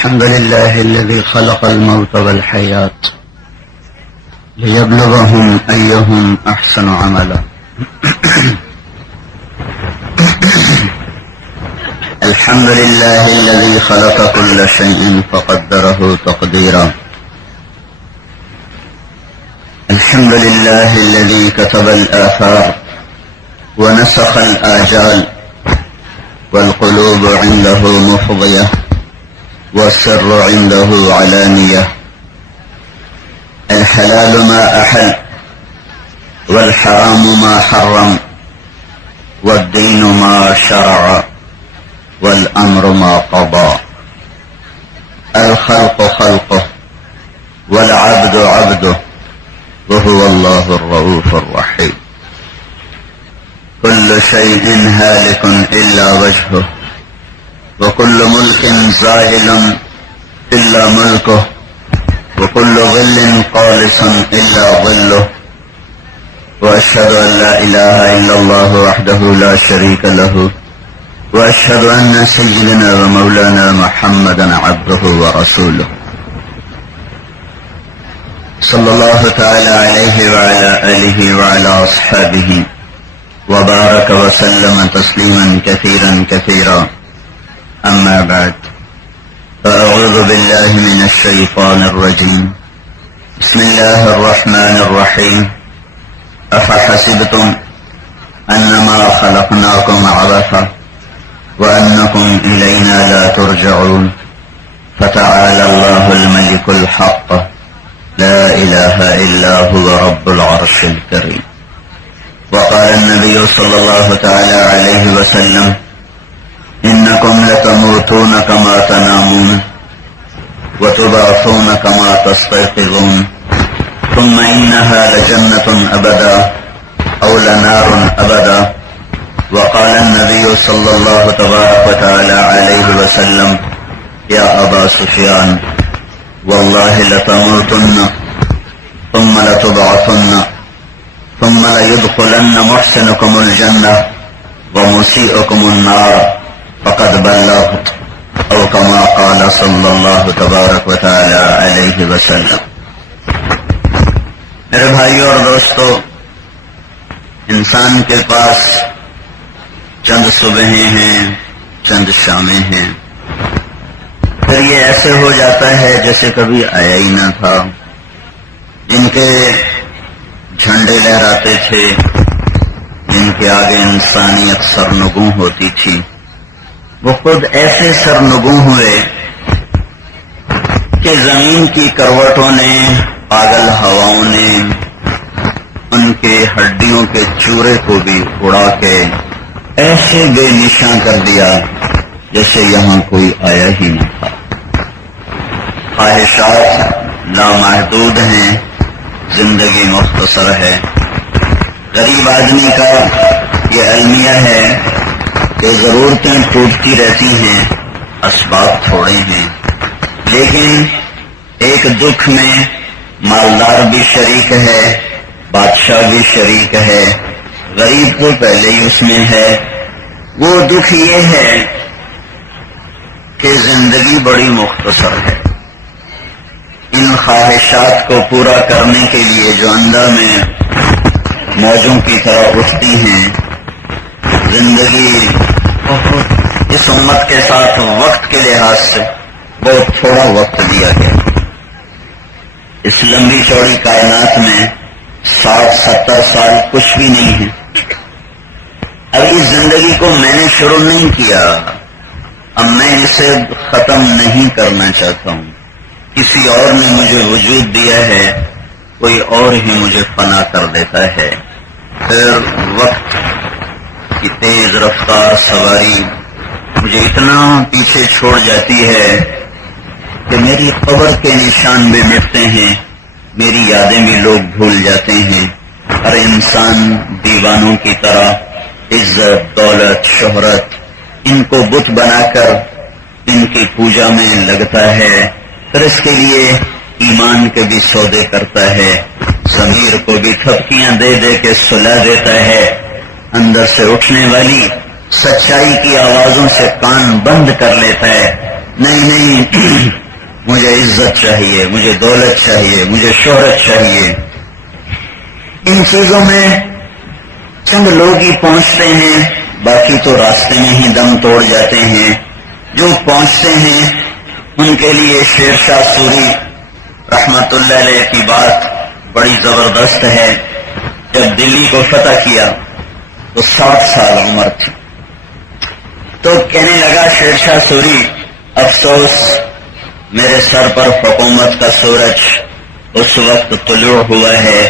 الحمد لله الذي خلق الموت والحياة ليبلغهم أيهم أحسن عملا. الحمد لله الذي خلق كل شيء فقدره تقديرا. الحمد لله الذي كتب الآثار ونسخ الآجال والقلوب عنده مفضية والسر عنده علانية. الحلال ما أحل والحرام ما حرم والدين ما شرع والأمر ما قضى. الخلق خلقه والعبد عبده وهو الله الرؤوف الرحيم. كل شيء هالك إلا وجهه وكل ملك زائل إلا ملكه وكل ظل قالص إلا ظله. وأشهد أن لا إله إلا الله وحده لا شريك له وأشهد أن سيدنا ومولانا محمدا عبده ورسوله صلى الله تعالى عليه وعلى آله وعلى أصحابه وبارك وسلم تسليما كثيرا كثيرا. أما بعد، فأعوذ بالله من الشيطان الرجيم. بسم الله الرحمن الرحيم. أفحسبتم أنما خلقناكم عبثا وأنكم إلينا لا ترجعون. فتعالى الله الملك الحق لا إله إلا هو رب العرش الكريم. وقال النبي صلى الله تعالى عليه وسلم: إنكم لتموتون كما تنامون وتبعثون كما تستيقظون ثم إنها لجنة أبدا أو لنار أبدا. وقال النبي صلى الله تبارك وتعالى عليه وسلم: يا أبا سفيان، والله لتموتن ثم لتبعثن ثم ليدخلن محسنكم الجنة ومسيئكم النار فقد بلغت، أو كما قال صلی اللہ تبارک و تعالی علیہ وسلم. میرے بھائیوں اور دوستو، انسان کے پاس چند صبحیں ہیں، چند شامیں ہیں، پھر یہ ایسے ہو جاتا ہے جیسے کبھی آیا ہی نہ تھا. جن کے جھنڈے لہراتے تھے، جن کے آگے انسانیت سرنگوں ہوتی تھی، وہ خود ایسے سرنگوں ہوئے کہ زمین کی کروٹوں نے، پاگل ہواؤں نے ان کے ہڈیوں کے چورے کو بھی اڑا کے ایسے بے نشاں کر دیا جیسے یہاں کوئی آیا ہی نہ تھا. خواہشات لامحدود ہیں، زندگی مختصر ہے. غریب آدمی کا یہ المیہ ہے کہ ضرورتیں ٹوٹتی رہتی ہیں، اسباب تھوڑے ہیں، لیکن ایک دکھ میں مالدار بھی شریک ہے، بادشاہ بھی شریک ہے، غریب تو پہلے ہی اس میں ہے. وہ دکھ یہ ہے کہ زندگی بڑی مختصر ہے. ان خواہشات کو پورا کرنے کے لیے جو اندر میں موجوں کی طرح اٹھتی ہیں، زندگی اس امت کے ساتھ وقت کے لحاظ سے بہت تھوڑا وقت دیا گیا. اس لمبی چوڑی کائنات میں 60-70 سال کچھ بھی نہیں ہے. اب اس زندگی کو میں نے شروع نہیں کیا، اب میں اسے ختم نہیں کرنا چاہتا ہوں. کسی اور نے مجھے وجود دیا ہے، کوئی اور ہی مجھے فنا کر دیتا ہے. پھر وقت کی تیز رفتار سواری مجھے اتنا پیچھے چھوڑ جاتی ہے کہ میری قبر کے نشان بھی مٹتے ہیں، میری یادیں بھی لوگ بھول جاتے ہیں. ہر انسان دیوانوں کی طرح عزت، دولت، شہرت ان کو بت بنا کر ان کی پوجا میں لگتا ہے. پھر اس کے لیے ایمان کے بھی سودے کرتا ہے، ضمیر کو بھی تھپکیاں دے دے کے سلا دیتا ہے. اندر سے اٹھنے والی سچائی کی آوازوں سے کان بند کر لیتا ہے. نہیں مجھے عزت چاہیے، مجھے دولت چاہیے، مجھے شہرت چاہیے. ان چیزوں میں چند لوگ ہی پہنچتے ہیں، باقی تو راستے میں ہی دم توڑ جاتے ہیں. جو پہنچتے ہیں ان کے لیے شیر شاہ سوری رحمت اللہ علیہ کی بات بڑی زبردست ہے. جب دلی کو فتح کیا تو 60 سال عمر تھی، تو کہنے لگا شیر شاہ سوری، افسوس میرے سر پر حکومت کا سورج اس وقت طلوع ہوا ہے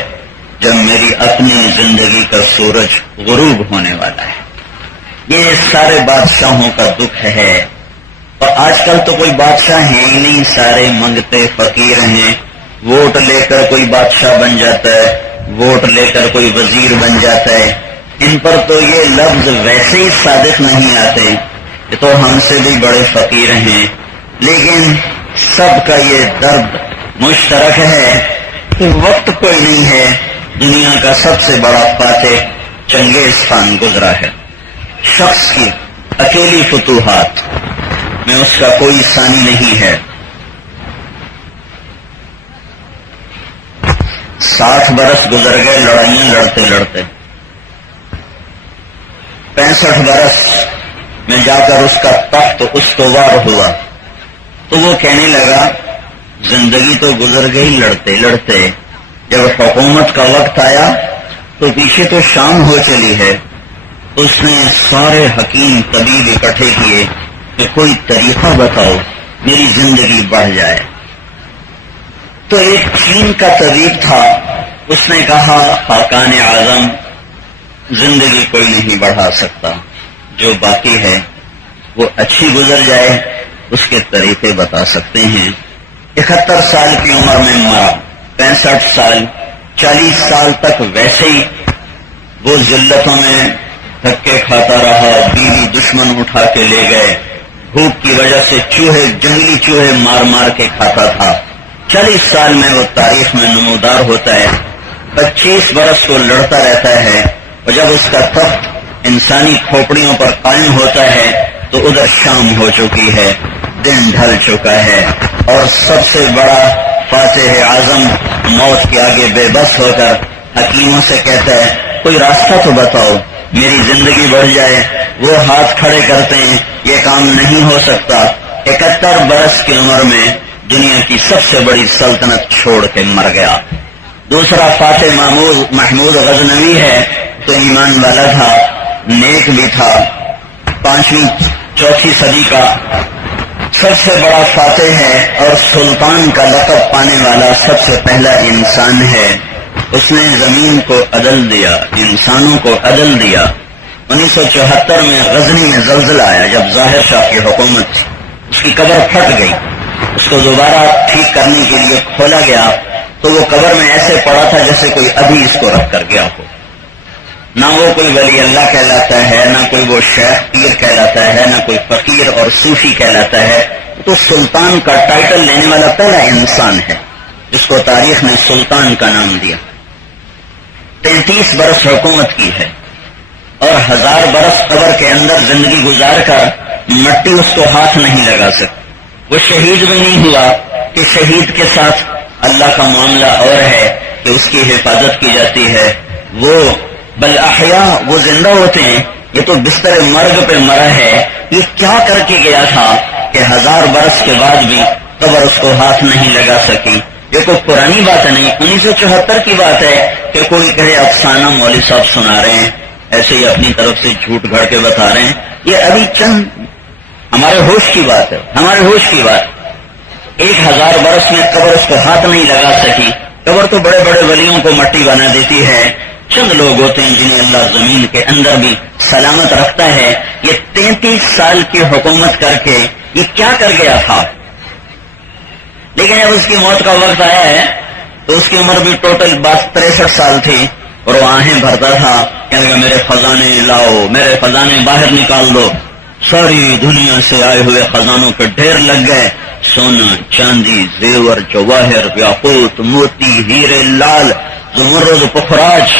جب میری اپنی زندگی کا سورج غروب ہونے والا ہے. یہ سارے بادشاہوں کا دکھ ہے. اور آج کل تو کوئی بادشاہ ہے ہی نہیں، سارے منگتے فقیر ہیں. ووٹ لے کر کوئی بادشاہ بن جاتا ہے، ووٹ لے کر کوئی وزیر بن جاتا ہے. ان پر تو یہ لفظ ویسے ہی صادق نہیں آتے، یہ تو ہم سے بھی بڑے فقیر ہیں. لیکن سب کا یہ درد مشترک ہے کہ وقت کوئی نہیں ہے. دنیا کا سب سے بڑا فاتح چنگیز خان گزرا ہے. شخص کی اکیلی فتوحات میں اس کا کوئی ثانی نہیں ہے. 60 برس گزر گئے لڑائیاں لڑتے لڑتے. 65 برس میں جا کر اس کا تخت استوار ہوا تو وہ کہنے لگا زندگی تو گزر گئی لڑتے لڑتے، جب حکومت کا وقت آیا تو پیچھے تو شام ہو چلی ہے. اس نے سارے حکیم طبیب اکٹھے کیے کہ کوئی طریقہ بتاؤ میری زندگی بڑھ جائے. تو ایک چین کا طبیب تھا، اس نے کہا خاقان اعظم زندگی کوئی نہیں بڑھا سکتا، جو باقی ہے وہ اچھی گزر جائے اس کے طریقے بتا سکتے ہیں. 71 سال کی عمر میں مرا. 65 سال 40 سال تک ویسے ہی وہ ذلتوں میں دھکے کھاتا رہا. بیوی دشمن اٹھا کے لے گئے، بھوک کی وجہ سے چوہے، جنگلی چوہے مار مار کے کھاتا تھا. 40 سال میں وہ تاریخ میں نمودار ہوتا ہے. 25 برس وہ لڑتا رہتا ہے، اور جب اس کا تخت انسانی کھوپڑیوں پر قائم ہوتا ہے تو ادھر شام ہو چکی ہے، دن ڈھل چکا ہے. اور سب سے بڑا فاتح اعظم موت کے آگے بے بس ہو کر حکیموں سے کہتا ہے کوئی راستہ تو بتاؤ میری زندگی بڑھ جائے. وہ ہاتھ کھڑے کرتے ہیں، یہ کام نہیں ہو سکتا. 71 برس کی عمر میں دنیا کی سب سے بڑی سلطنت چھوڑ کے مر گیا. دوسرا فاتح محمود غزنوی ہے، تو ایمان والا تھا، نیک بھی تھا. 5ویں 4تھی صدی کا سب سے بڑا فاتح ہے اور سلطان کا لقب پانے والا سب سے پہلا انسان ہے. اس نے زمین کو عدل دیا، انسانوں کو عدل دیا. 1974 میں غزنی میں زلزلہ آیا جب ظاہر شاہ کی حکومت تھی. اس کی قبر پھٹ گئی، اس کو دوبارہ ٹھیک کرنے کے لیے کھولا گیا تو وہ قبر میں ایسے پڑا تھا جیسے کوئی ابھی اس کو رکھ کر گیا ہو. نہ وہ کوئی ولی اللہ کہلاتا ہے، نہ کوئی وہ شیخ پیر کہلاتا ہے، نہ کوئی فقیر اور صوفی کہلاتا ہے. تو سلطان کا ٹائٹل لینے والا پہلا انسان ہے جس کو تاریخ نے سلطان کا نام دیا. 33 برس حکومت کی ہے اور 1000 برس قبر کے اندر زندگی گزار کر مٹی اس کو ہاتھ نہیں لگا سکتی. وہ شہید بھی نہیں ہوا کہ شہید کے ساتھ اللہ کا معاملہ اور ہے کہ اس کی حفاظت کی جاتی ہے. وہ بل احیا، وہ زندہ ہوتے ہیں. یہ تو بستر مرگ پہ مرا ہے. یہ کیا کر کے گیا تھا کہ 1000 برس کے بعد بھی قبر اس کو ہاتھ نہیں لگا سکی. یہ کوئی پرانی بات نہیں، 1974 کی بات ہے کہ کوئی کہے افسانہ مولوی صاحب سنا رہے ہیں، ایسے ہی اپنی طرف سے جھوٹ گھڑ کے بتا رہے ہیں. یہ ابھی چند ہمارے ہوش کی بات ہے، ہمارے ہوش کی بات. 1000 برس میں قبر اس کو ہاتھ نہیں لگا سکی. قبر تو بڑے بڑے ولیوں کو مٹی بنا دیتی ہے. چند لوگ ہوتے ہیں جنہیں اللہ زمین کے اندر بھی سلامت رکھتا ہے. یہ 33 سال کی حکومت کر کے یہ کیا کر گیا تھا. لیکن جب اس کی موت کا وقت آیا ہے تو اس کی عمر بھی ٹوٹل 63 سال تھی اور وہ آہیں بھرتا تھا کہ میرے خزانے لاؤ، میرے خزانے باہر نکال دو. ساری دنیا سے آئے ہوئے خزانوں کے ڈھیر لگ گئے. سونا، چاندی، زیور، جواہر، یاقوت، موتی، ہیرے، لال، زمرد، پخراج،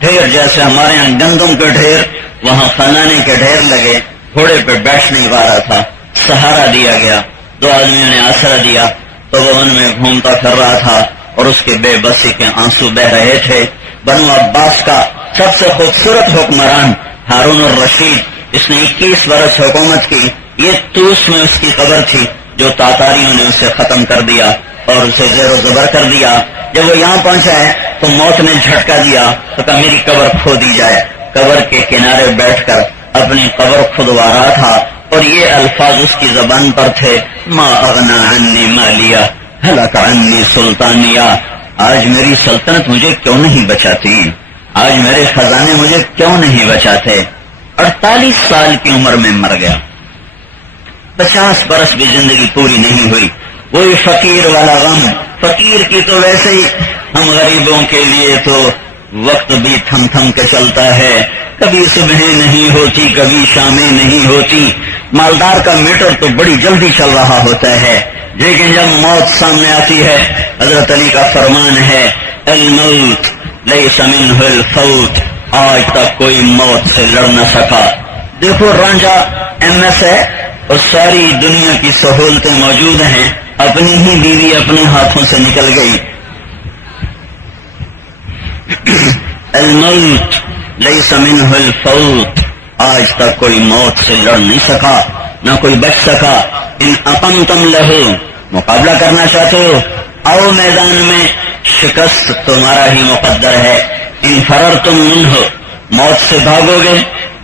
ڈھیر جیسے ہمارے یہاں گندم کے ڈھیر، وہاں خزانے کے ڈھیر لگے. گھوڑے پہ بیٹھ نہیں پا رہا تھا، سہارا دیا گیا. دو آدمیوں نے آسرا دیا تو وہ ان میں گھومتا پھر رہا تھا اور اس کے بے بسی کے آنسو بہ رہے تھے. بنو عباس کا سب سے خوبصورت حکمران ہارون الرشید، اس نے 21 برس حکومت کی. یہ توس میں اس کی قبر تھی جو تاتاریوں نے اسے ختم کر دیا اور اسے زیر و زبر کر دیا. جب وہ یہاں پہنچا ہے تو موت نے جھٹکا دیا تو کہا میری قبر کھو دی جائے. قبر کے کنارے بیٹھ کر اپنی قبر کھدوا رہا تھا اور یہ الفاظ اس کی زبان پر تھے، ما اغنا عنی مالیہ ہلک عنی سلطانیہ. آج میری سلطنت مجھے کیوں نہیں بچاتی، آج میرے خزانے مجھے کیوں نہیں بچاتے. 48 سال کی عمر میں مر گیا، 50 برس بھی زندگی پوری نہیں ہوئی. وہی فقیر والا غم. فقیر کی تو ویسے ہی، ہم غریبوں کے لیے تو وقت بھی تھم تھم کے چلتا ہے، کبھی صبحیں نہیں ہوتی کبھی شامیں نہیں ہوتی. مالدار کا میٹر تو بڑی جلدی چل رہا ہوتا ہے، لیکن جب موت سامنے آتی ہے، حضرت علی کا فرمان ہے الموت لیس منہ الفوت. آج تک کوئی موت سے لڑ نہ سکا. دیکھو رانجھا MS ہے اور ساری دنیا کی سہولتیں موجود ہیں، اپنی ہی بیوی اپنے ہاتھوں سے نکل گئی. الموت لیس منہ الفوت. آج تک کوئی موت سے لڑ نہیں سکا، نہ کوئی بچ سکا. ان اقمتم لہو، مقابلہ کرنا چاہتے ہو آؤ میدان میں، شکست تمہارا ہی مقدر ہے. ان فررتم منہ، موت سے بھاگو گے،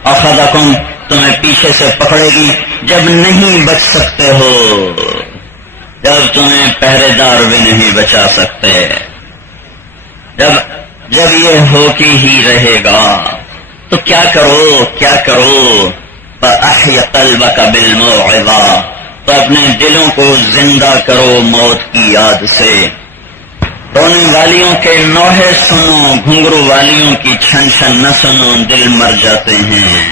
اخذکم، تمہیں پیچھے سے پکڑے گی. جب نہیں بچ سکتے ہو، جب تمہیں پہرے دار بھی نہیں بچا سکتے، جب یہ ہو کے ہی رہے گا تو کیا کرو کیا کرو. فَأَحْيَ قَلْبَكَ بِالْمَوْعِظَةِ، تو اپنے دلوں کو زندہ کرو موت کی یاد سے. رونے والیوں کے نوحے سنو، گھنگرو والیوں کی چھن چھن نہ سنو، دل مر جاتے ہیں.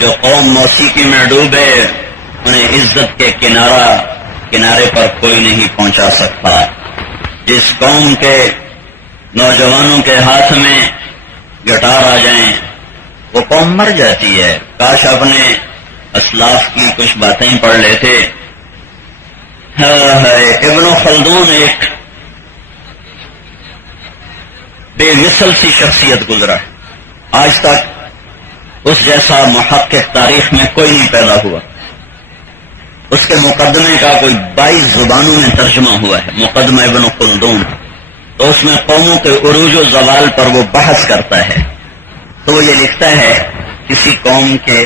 جو قوم موسیقی میں ڈوبے انہیں عزت کے کنارے پر کوئی نہیں پہنچا سکتا. جس قوم کے نوجوانوں کے ہاتھ میں گٹار آ جائیں وہ قوم مر جاتی ہے. کاش اپنے اسلاف کی کچھ باتیں پڑھ لیتے. ابن خلدون ایک بے مثل سی شخصیت گزرا ہے، آج تک اس جیسا محقق تاریخ میں کوئی نہیں پیدا ہوا. اس کے مقدمے کا کوئی 22 زبانوں میں ترجمہ ہوا ہے، مقدمہ ابن خلدون. تو اس میں قوموں کے عروج و زوال پر وہ بحث کرتا ہے. تو وہ یہ لکھتا ہے کسی قوم کے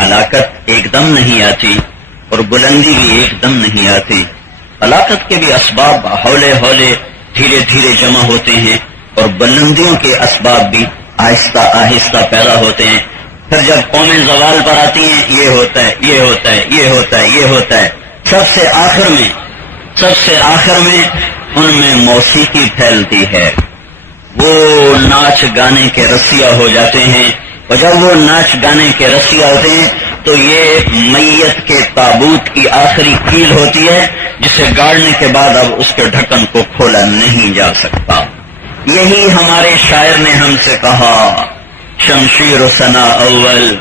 ہلاکت ایک دم نہیں آتی اور بلندی بھی ایک دم نہیں آتی. ہلاکت کے بھی اسباب ہولے ہولے دھیرے دھیرے جمع ہوتے ہیں اور بلندیوں کے اسباب بھی آہستہ آہستہ پیدا ہوتے ہیں. پھر جب قومیں زوال پر آتی ہیں یہ ہوتا ہے یہ ہوتا ہے یہ ہوتا ہے یہ ہوتا ہے. سب سے آخر میں ان میں موسیقی پھیلتی ہے، وہ ناچ گانے کے رسیا ہو جاتے ہیں. اور جب وہ ناچ گانے کے رسیا ہوتے ہیں تو یہ میت کے تابوت کی آخری کیل ہوتی ہے جسے گاڑنے کے بعد اب اس کے ڈھکن کو کھولا نہیں جا سکتا. یہی ہمارے شاعر نے ہم سے کہا، شمشیر و ثنا اول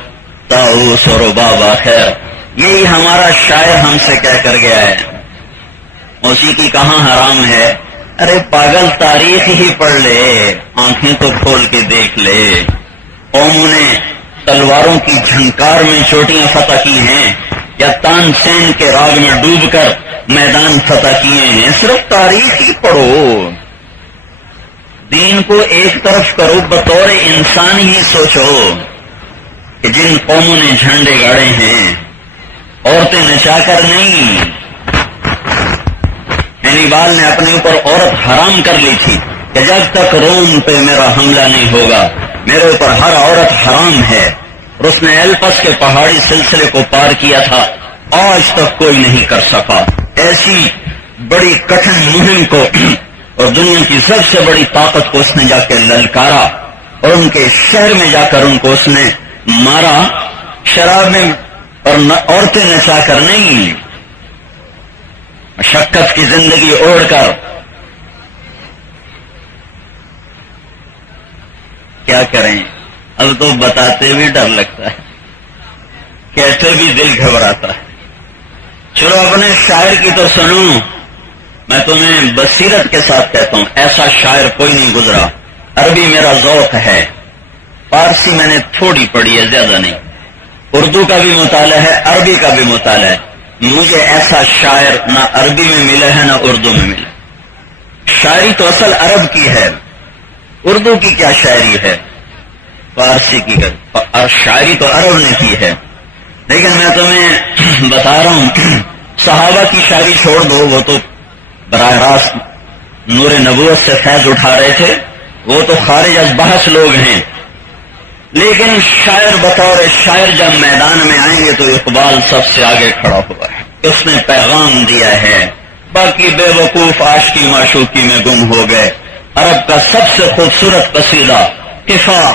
طاؤس و رباب آخر. یہی ہمارا شاعر ہم سے کہہ کر گیا ہے. موسیقی کہاں حرام ہے؟ ارے پاگل تاریخ ہی پڑھ لے، آنکھیں تو کھول کے دیکھ لے. قوموں نے تلواروں کی جھنکار میں چوٹیاں فتح کی ہیں یا تان سین کے راگ میں ڈوب کر میدان فتح کیے ہیں. صرف تاریخ ہی پڑھو، دین کو ایک طرف کرو، بطور انسان ہی سوچو کہ جن قوموں نے جھنڈے گاڑے ہیں عورتیں نچا کر نہیں. ہینیبال نے اپنے اوپر عورت حرام کر لی تھی کہ جب تک روم پہ میرا حملہ نہیں ہوگا میرے اوپر ہر عورت حرام ہے. اور اس نے ایلپس کے پہاڑی سلسلے کو پار کیا تھا، آج تک کوئی نہیں کر سکا. ایسی بڑی کٹھن مہم کو اور دنیا کی سب سے بڑی طاقت کو اس نے جا کے للکارا اور ان کے شہر میں جا کر ان کو اس نے مارا. شراب میں اور عورتیں نچا کر نہیں، مشقت کی زندگی اوڑھ کر. کیا کریں، اب تو بتاتے بھی ڈر لگتا ہے، کہتے بھی دل گھبراتا ہے. چلو اپنے شاعر کی تو سنو، میں تمہیں بصیرت کے ساتھ کہتا ہوں ایسا شاعر کوئی نہیں گزرا. عربی میرا ذوق ہے، فارسی میں نے تھوڑی پڑھی ہے، زیادہ نہیں. اردو کا بھی مطالعہ ہے، عربی کا بھی مطالعہ ہے. مجھے ایسا شاعر نہ عربی میں ملا ہے نہ اردو میں ملا. شاعری تو اصل عرب کی ہے، اردو کی کیا شاعری ہے، فارسی کی اور شاعری تو عرب نے کی ہے. لیکن میں تمہیں بتا رہا ہوں صحابہ کی شاعری چھوڑ دو، وہ تو براہ راست نور نبوت سے فیض اٹھا رہے تھے، وہ تو خارج از بحث لوگ ہیں. لیکن شاعر بطور شاعر جب میدان میں آئیں گے تو اقبال سب سے آگے کھڑا ہوا ہے. اس نے پیغام دیا ہے، باقی بے وقوف عاشقی معشوقی میں گم ہو گئے. عرب کا سب سے خوبصورت قصیدہ کفا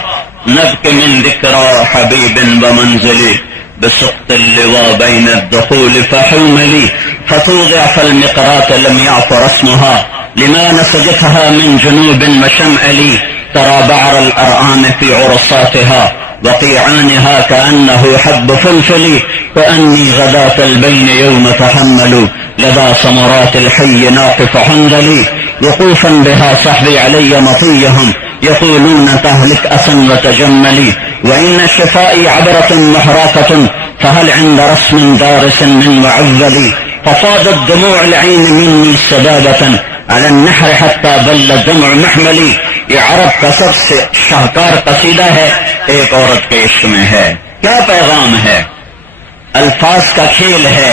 نبک من ذکرى حبیب بمنزلی بسقط اللواء بین الدخول فحوملی فتوضع فالمقرات لم يعفر اسمها لما نسجتها من جنوب وشمألی ترى بعر الأرآم في عرصاتها وقيعانها كأنه حب فلفل وأني غداة البين يوم تحمل لدى ثمرات الحي ناقف حنظلي وقوفا بها صحبي علي مطيهم يقولون تهلك أسا وتجملي وإن شفائي عبرة محراقة فهل عند رسم دارس من معذلي ففاضت دموع العين مني سبابة على النحر حتى بل دمع محملی. یہ عرب کا سب سے شاہکار قصیدہ ہے، ایک عورت کے عشق میں ہے. کیا پیغام ہے، الفاظ کا کھیل ہے.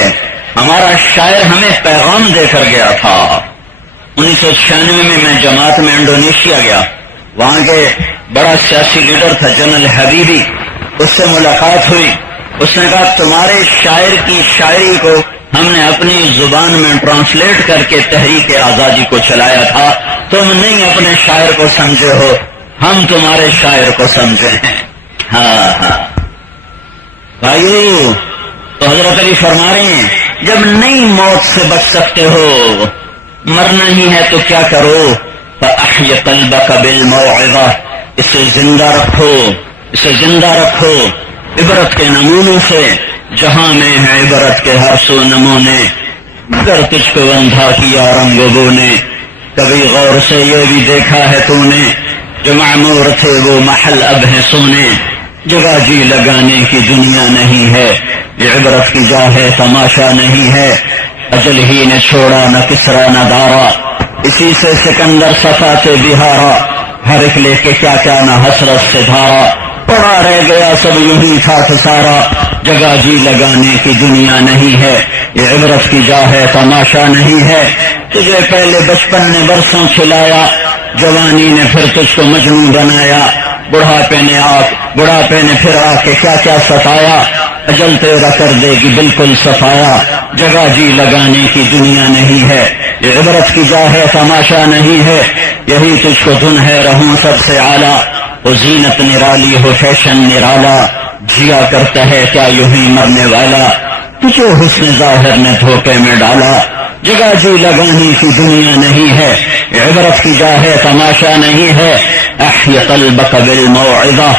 ہمارا شاعر ہمیں پیغام دے کر گیا تھا. 1996 میں جماعت میں انڈونیشیا گیا، وہاں کے بڑا سیاسی لیڈر تھا جنرل حبیبی، اس سے ملاقات ہوئی. اس نے کہا تمہارے شاعر کی شاعری کو ہم نے اپنی زبان میں ٹرانسلیٹ کر کے تحریک آزادی کو چلایا تھا، تم نہیں اپنے شاعر کو سمجھے ہو، ہم تمہارے شاعر کو سمجھے ہیں. ہاں بھائیو، تو حضرت علی فرما رہے ہیں جب نہیں موت سے بچ سکتے ہو، مرنا ہی ہے تو کیا کرو، فأحی قلبک بالموعظہ، اسے زندہ رکھو، اسے زندہ رکھو عبرت کے نمونوں سے. جہاں میں ہے عبرت کے ہر سو نمونے، گر تجھ کو اندھا کیا رنگ و بو نے، کبھی غور سے یہ بھی دیکھا ہے تو نے، جو معمور تھے وہ محل اب ہے سونے. جگہ جی لگانے کی دنیا نہیں ہے، یہ عبرت کی جا ہے تماشا نہیں ہے. اجل ہی نے چھوڑا نہ کسرا نہ دارا، اسی سے سکندر صفاتے بہارا. ہر ایک لے کے کیا کیا نہ حسرت سے دھارا، پڑا رہ گیا سب یوں ہی تھا سارا. جگہ جی لگانے کی دنیا نہیں ہے، یہ عبرت کی جا ہے تماشا نہیں ہے. تجھے پہلے بچپن نے برسوں کھلایا، جوانی نے پھر تجھ کو مجنون بنایا. بڑھاپے نے پھر آ کے کیا کیا ستایا. اجل تیرا کر دے گی بالکل صفایا. جگہ جی لگانے کی دنیا نہیں ہے، یہ عبرت کی جا ہے تماشا نہیں ہے. یہی تجھ کو دن ہے رہوں سب سے اعلیٰ، وہ زینت نرالی ہو فیشن نرالا. جیا کرتا ہے کیا یوں ہی مرنے والا، تجھے حسن ظاہر نے دھوکے میں ڈالا. جگہ جی لگانے کی دنیا نہیں ہے، عبرت کی جا ہے تماشا نہیں ہے. احی قلبک بالموعظہ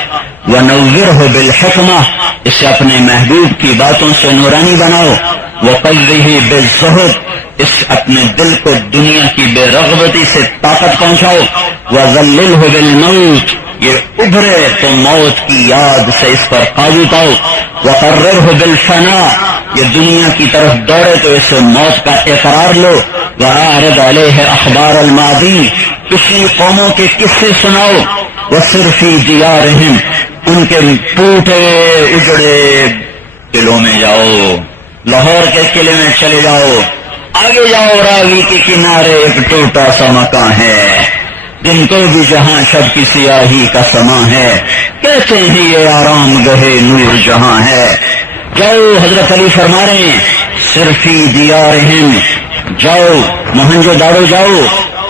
ونورہ بالحکمہ، اسے اپنے محبوب کی باتوں سے نورانی بناؤ. وقوہ بالزہد، اس اپنے دل کو دنیا کی بے رغبتی سے طاقت پہنچاؤ. وذللہ بالموت، یہ ابھرے تو موت کی یاد سے اس پر قابو پاؤ. وقررہ بالفنا، یہ دنیا کی طرف دوڑے تو اسے موت کا اقرار لو. وعارض علیہ اخبار الماضی، پچھلی قوموں کے قصے سناؤ. وسر فی دیارہم، ان کے ٹوٹے اجڑے قلعوں میں جاؤ. لاہور کے قلعے میں چلے جاؤ، آگے جاؤ راوی کے کنارے ایک ٹوٹا سا مکان ہے، جن کو بھی جہاں شب کی سیاہی کا سما ہے، کہتے ہیں یہ آرام گہے نور جہاں ہے. جاؤ، حضرت علی فرما رہے ہیں صرفی دیارہم، جاؤ موہنجو داڑو جاؤ،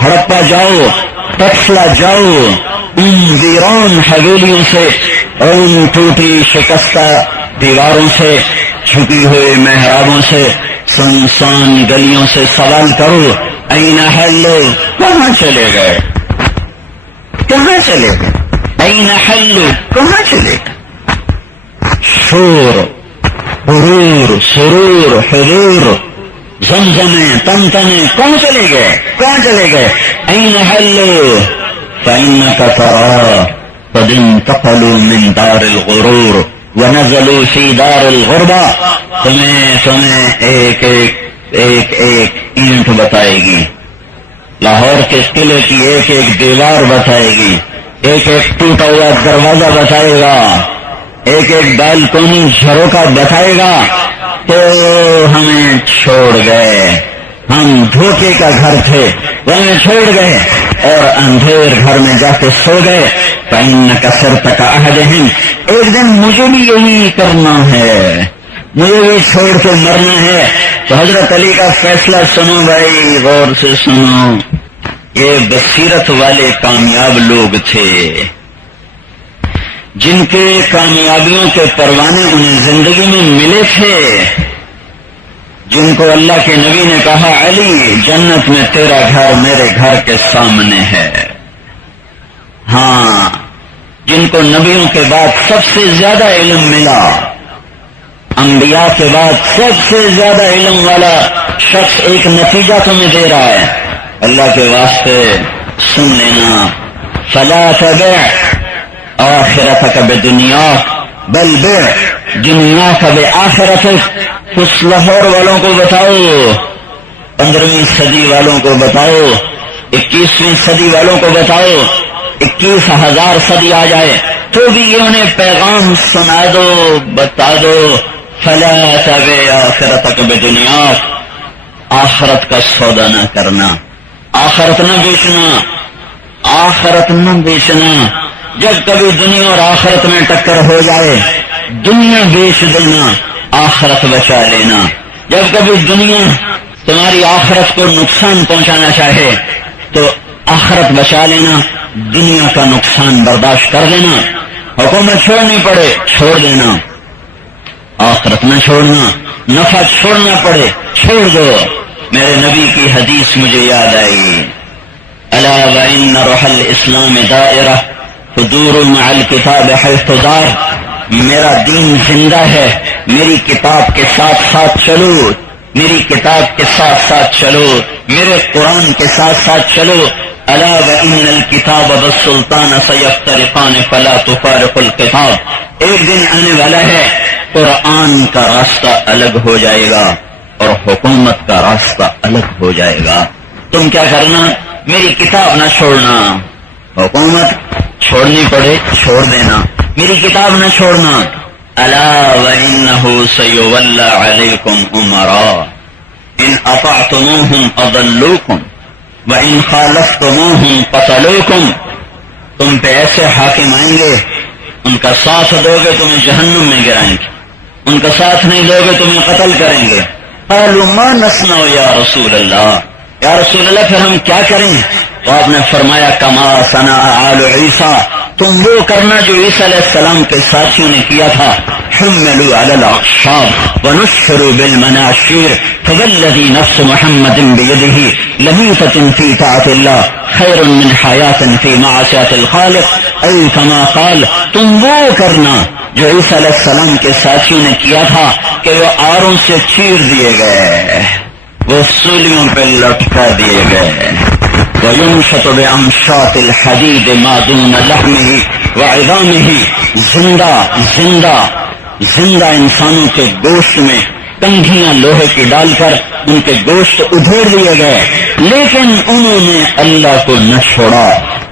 ہڑپا جاؤ، تکسلا جاؤ. ان ویران حویلیوں سے اور ان ٹوٹی شکستہ دیواروں سے، جھکی ہوئے محرابوں سے، سنسان گلیوں سے سوال کرو این حلو، کہاں چلے گئے، کہاں چلے گئے، این حلو، کہاں چلے گئے. شور، غرور، سرور، حضور، زمزمیں تمتمیں کہاں چلے گئے؟ کہاں چلے گئے؟ این حلوا فإنک ترى قد انتقلوا من دار الغرور ونزلوا فی دار الغربہ. تمہیں ایک اینٹ بتائے گی، لاہور کے قلعے کی ایک ایک دیوار بتائے گی، ایک ایک ٹوٹا ہوا دروازہ بتائے گا، ایک ایک بالکونی جھروکا بتائے گا. تو ہمیں چھوڑ گئے، ہم دھوکے کا گھر تھے وہ ہمیں چھوڑ گئے اور اندھیر گھر میں جا کے سو گئے. فإنک صرت کأحدہم، ایک دن مجھے بھی یہی کرنا ہے، مجھے بھی چھوڑ کے مرنا ہے. تو حضرت علی کا فیصلہ سنو بھائی، غور سے سنو. یہ بصیرت والے کامیاب لوگ تھے جن کے کامیابیوں کے پروانے انہیں زندگی میں ملے تھے، جن کو اللہ کے نبی نے کہا علی جنت میں تیرا گھر میرے گھر کے سامنے ہے. ہاں، جن کو نبیوں کے بعد سب سے زیادہ علم ملا، انبیاء کے بعد سب سے زیادہ علم والا شخص ایک نتیجہ تمہیں دے رہا ہے. اللہ کے واسطے سن لینا. فلا تبع آخرتک بدنیاک بل بع دنیاک بآخرتک. کچھ لاہور والوں کو بتاؤ، 15ویں صدی والوں کو بتاؤ، 21ویں صدی والوں کو بتاؤ، 21,000 صدی آ جائے تو بھی یہ انہیں پیغام سنا دو، بتا دو. فلا تبع آخرتک بدنیاک، آخرت کا سودا نہ کرنا، آخرت نہ بیچنا، آخرت نہ بیچنا. جب کبھی دنیا اور آخرت میں ٹکر ہو جائے دنیا بیچ دینا، آخرت بچا لینا. جب کبھی دنیا تمہاری آخرت کو نقصان پہنچانا چاہے تو آخرت بچا لینا، دنیا کا نقصان برداشت کر لینا. حکومت چھوڑنی پڑے چھوڑ دینا، آخرت نہ چھوڑنا. نفع چھوڑنا پڑے چھوڑ دو. میرے نبی کی حدیث مجھے یاد آئی، الا وان روح الاسلام دائرہ تدور مع الکتاب حیث دار. میرا دین زندہ ہے، میری کتاب کے ساتھ ساتھ چلو، میری کتاب کے ساتھ ساتھ چلو، میرے قرآن کے ساتھ ساتھ چلو. الا وان الکتاب والسلطان سیفترقان فلا تفارق الکتاب. ایک دن آنے والا ہے قرآن کا راستہ الگ ہو جائے گا اور حکومت کا راستہ الگ ہو جائے گا. تم کیا کرنا؟ میری کتاب نہ چھوڑنا، حکومت چھوڑنی پڑے چھوڑ دینا، میری کتاب نہ چھوڑنا. الا وانه سيولى عليكم امراء ان اطعتموهم اضلوكم وان خالفتموهم قتلوكم. تم پہ ایسے حاکم آئیں گے، ان کا ساتھ دو گے تمہیں جہنم میں گرائیں گے، ان کا ساتھ نہیں دو گے تمہیں قتل کریں گے. قالوا ما نصنع یا رسول اللہ، یا رسول اللہ پھر ہم کیا کریں؟ تو آپ نے فرمایا کما صنع آل عیسیٰ، تم وہ کرنا جو عیسیٰ علیہ السلام کے ساتھیوں نے کیا تھا. حملوا علی الاعشاب ونشروا بالمناشیر فوالذی نفس محمد بیدہ لمیتة فی طاعت اللہ خیر من حیات فی معصیت الخالق. ای کما قال، تم وہ کرنا جو عیسیٰ علیہ السلام کے ساتھیوں نے کیا تھا کہ وہ آروں سے چیر دیے گئے، وہ سولیوں پہ لٹکا دیے گئے. وَيُنْشَطُ بِأَمْشَاطِ الْحَدِيدِ مَا دُونَ لَحْمِهِ وَعِظَامِهِ. زندہ انسانوں کے گوشت میں کنگھیاں لوہے کی ڈال کر ان کے گوشت ادھیڑ دیے گئے، لیکن انہوں نے اللہ کو نہ چھوڑا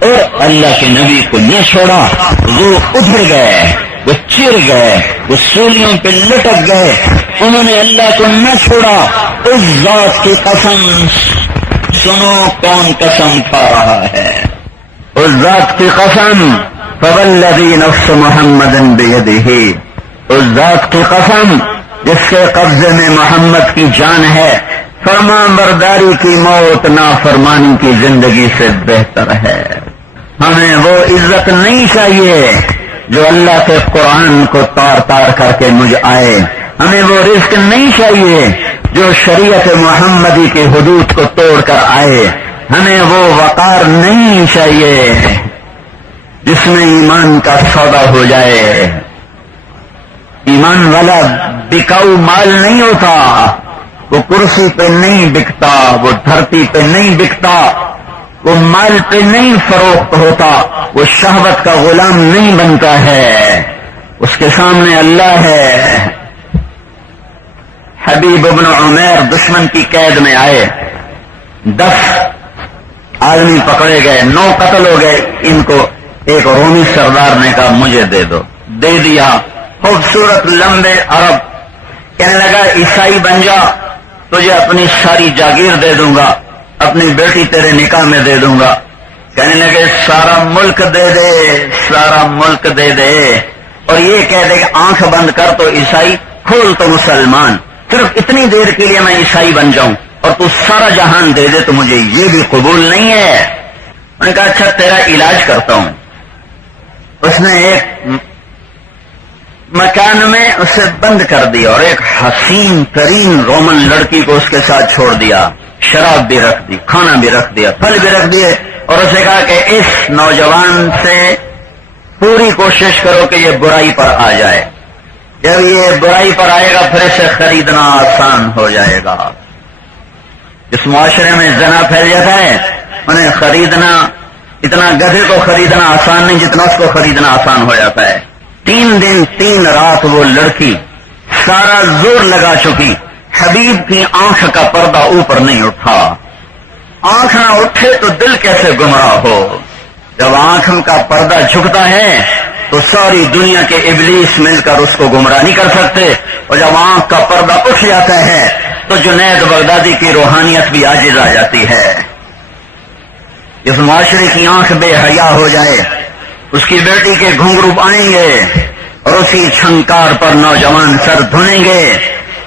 اور اللہ کے نبی کو نہ چھوڑا. وہ ادھڑ گئے، وہ چر گئے، وہ سولیوں پہ لٹک گئے. انہوں نے اللہ کو نہ چھوڑا. اس ذات کی قسم، سنو کون قسم کھا رہا ہے، اس ذات کی قسم. فوالذی نفس محمد بیدہ، اس ذات کی قسم جس کے قبضے میں محمد کی جان ہے. فرمان برداری کی موت نافرمانی کی زندگی سے بہتر ہے. ہمیں وہ عزت نہیں چاہیے جو اللہ کے قرآن کو تار تار کر کے مجھ آئے. ہمیں وہ رزق نہیں چاہیے جو شریعت محمدی کی حدود کو توڑ کر آئے. ہمیں وہ وقار نہیں چاہیے جس میں ایمان کا سودا ہو جائے. ایمان والا بکاؤ مال نہیں ہوتا، وہ کرسی پہ نہیں بکتا، وہ دھرتی پہ نہیں بکتا، وہ مال پہ نہیں فروخت ہوتا، وہ شہوت کا غلام نہیں بنتا ہے، اس کے سامنے اللہ ہے۔ حبیب ابن عمیر دشمن کی قید میں آئے، 10 آدمی پکڑے گئے، 9 قتل ہو گئے، ان کو ایک رومی سردار نے کہا مجھے دے دو، دے دیا۔ خوبصورت لمبے عرب، کہنے لگا عیسائی بن جا، تجھے اپنی ساری جاگیر دے دوں گا، اپنی بیٹی تیرے نکاح میں دے دوں گا۔ کہنے لگے سارا ملک دے دے، سارا ملک دے دے، اور یہ کہہ دے کہ آنکھ بند کر تو عیسائی، کھول تو مسلمان، صرف اتنی دیر کے لیے میں عیسائی بن جاؤں اور تو سارا جہان دے دے تو مجھے یہ بھی قبول نہیں ہے۔ میں نے کہا اچھا تیرا علاج کرتا ہوں۔ اس نے ایک مکان میں اسے بند کر دیا اور ایک حسین ترین رومن لڑکی کو اس کے ساتھ چھوڑ دیا، شراب بھی رکھ دی، کھانا بھی رکھ دیا، پھل بھی رکھ دیے، اور اسے کہا کہ اس نوجوان سے پوری کوشش کرو کہ یہ برائی پر آ جائے، جب یہ برائی پر آئے گا پھر اسے خریدنا آسان ہو جائے گا۔ اس معاشرے میں زنا پھیل جاتا ہے، انہیں خریدنا، اتنا گدھے کو خریدنا آسان نہیں جتنا اس کو خریدنا آسان ہو جاتا ہے۔ 3 دن 3 رات وہ لڑکی سارا زور لگا چکی، حبیب کی آنکھ کا پردہ اوپر نہیں اٹھا۔ آنکھ نہ اٹھے تو دل کیسے گمراہ ہو؟ جب آنکھ کا پردہ جھکتا ہے تو ساری دنیا کے ابلیس مل کر اس کو گمراہ نہیں کر سکتے، اور جب آنکھ کا پردہ اٹھ جاتا ہے تو جنید بغدادی کی روحانیت بھی عاجز آ جاتی ہے۔ اس معاشرے کی آنکھ بے حیا ہو جائے، اس کی بیٹی کے گھنگرو آئیں گے اور اسی چھنکار پر نوجوان سر دھنیں گے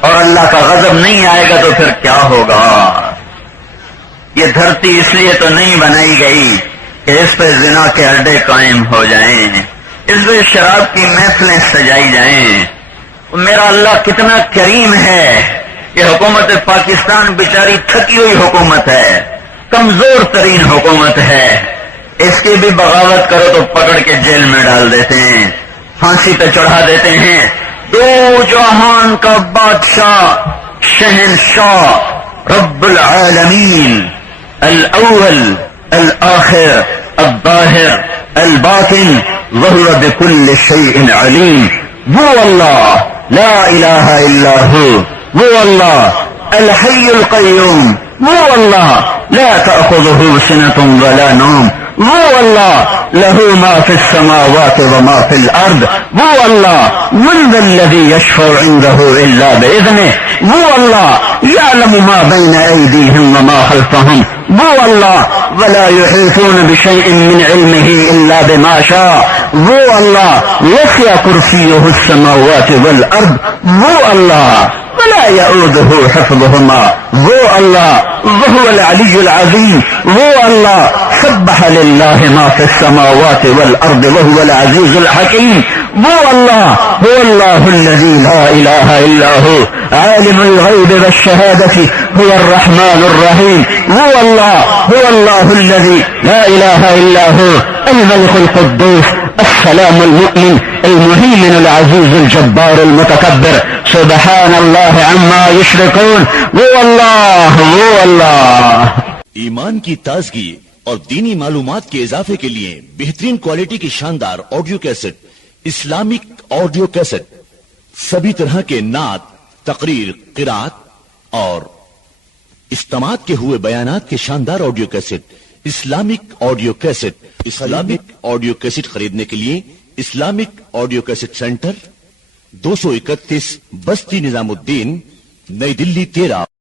اور اللہ کا غضب نہیں آئے گا تو پھر کیا ہوگا؟ یہ دھرتی اس لیے تو نہیں بنائی گئی کہ اس پہ زنا کے اڈے قائم ہو جائیں، اس پہ شراب کی محفلیں سجائی جائیں۔ میرا اللہ کتنا کریم ہے، یہ حکومت پاکستان بیچاری تھکی ہوئی حکومت ہے، کمزور ترین حکومت ہے، اس کی بھی بغاوت کرو تو پکڑ کے جیل میں ڈال دیتے ہیں، پھانسی پہ چڑھا دیتے ہیں۔ 2 جہان کا بادشاہ، شہنشاہ، رب العالمین، الاول الآخر الظاہر الباطن وهو بكل شيء عليم، وہ اللہ لا الہ الا وہ اللہ الحی القیوم، وہ اللہ لا تأخذه سنة ولا نوم، وہ اللہ له ما في السماوات وما في الارض، وہ اللہ من ذا الذي يشفع عنده الا باذنه، وہ اللہ يعلم ما بين ايديهم وما خلفهم، وہ اللہ ولا يحيطون بشيء من علمه الا بما شاء، وہ اللہ وسع كرسيه السماوات والارض، وہ اللہ ولا يؤوده حفظهما، وہ اللہ وهو العلي العظيم، وہ اللہ سبح لله ما في السماوات والارض وهو العزيز الحكيم، وہ اللہ هو الله الذي لا اله الا هو عالم الغيب والشهادة هو الرحمن الرحيم، وہ اللہ هو الله الذي لا اله الا هو الملك القدوس السلام المؤمن المهيمن العزيز الجبار المتكبر سبحان الله عما يشركون، وہ اللہ۔ ایمان کی تازگی اور دینی معلومات کے اضافے کے لیے بہترین کوالٹی کی شاندار audio cassette, Islamic audio cassette, سبھی طرح کے نعت، تقریر، قرات اور اجتماعات کے ہوئے بیانات کے شاندار audio cassette, Islamic audio cassette خریدنے کے لیے اسلامک آڈیو کیسٹ سینٹر 231 بستی نظام الدین، نئی دلی 13